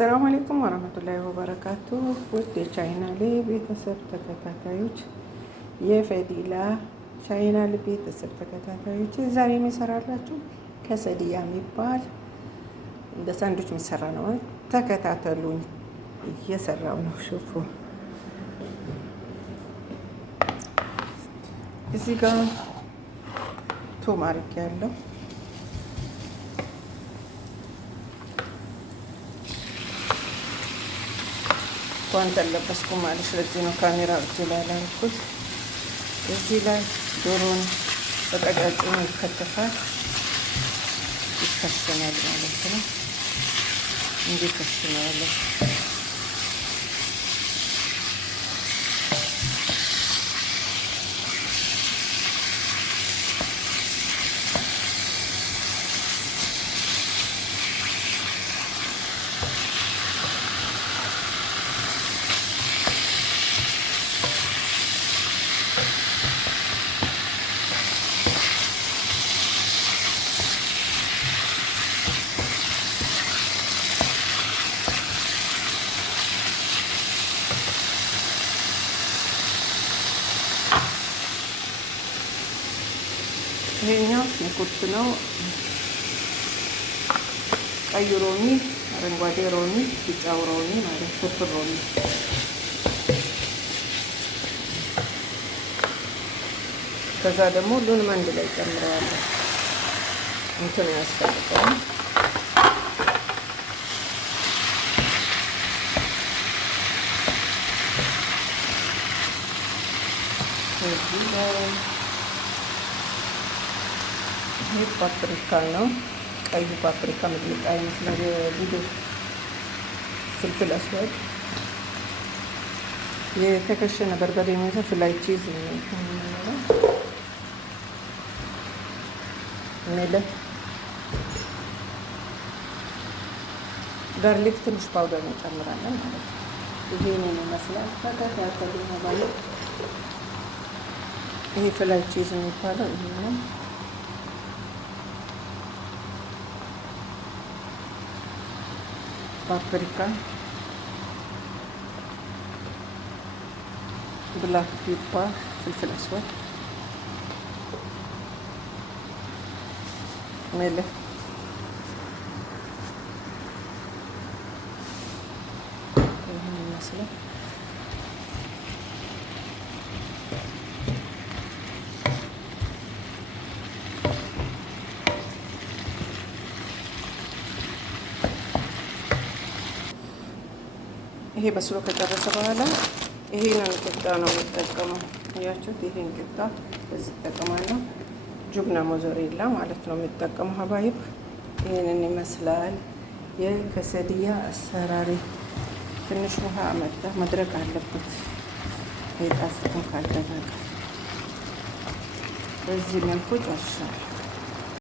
ሰላም አለይኩም ወራህመቱላሂ ወበረካቱ። ውድ የቻይናሌ ቤተሰብ ተከታታዮች የፈዲላ ቻይናል ቤተሰብ ተከታታዮች ዛሬ የሚሰራላችሁ ከሰዲያ የሚባል እንደ ሳንዱች የሚሰራ ነው። ተከታተሉኝ፣ እየሰራው ነው። ሹፉ እዚህ ጋር ቶም አድርጌያለሁ። ጓንት አለበስኩም ማለት ስለዚህ ነው ካሜራ እጅ ላይ ያልኩት። እዚህ ላይ ዶሮን በቀጫጭኑ ይከተፋል፣ ይከሽናል ማለት ነው። እንዲህ ከሽናለሁ። ይሄኛው ሽንኩርት ነው። ቀይ ሮሚ፣ አረንጓዴ ሮሚ፣ ቢጫው ሮሚ ማለት ፍርፍር ሮሚ። ከዛ ደግሞ ሁሉንም አንድ ላይ ጨምረዋለሁ። እንትን ያስፈልገዋል። ይህ ፓፕሪካ ነው። ቀዩ ፓፕሪካ ምጥምጣ ይመስላል። የቪዲዮ ፍልፍል አስዋድ የተከሸነ በርበሬ የሚመስል ፍላይ ቺዝ ነው። ጋርሊክ ትንሽ ፓውደር እንጨምራለን ማለት ነው። ይሄንን ይመስላል። ተከታተሉ ማለት ይሄ ፍላይ ቺዝ የሚባለው ይሄ ነው። ፓፕሪካ፣ ብላክ ፔፐር፣ ፍልፍል አስዋድ፣ መልህ፣ ይሄን ይመስላል። ይሄ በስሎ ከጨረሰ በኋላ ይሄንን ቂጣ ነው የምጠቀመው። ያችሁት ይሄን ቂጣ በዚህ እጠቀማለሁ። ጁብና ሞዞሬላ ማለት ነው የምጠቀመው። ሀባይብ ይሄንን ይመስላል የከሰዲያ አሰራሪ። ትንሽ ውሃ መድረቅ አለበት ይጣፍጥም ካልደረቀ። በዚህ መልኩ ጨርሻለሁ።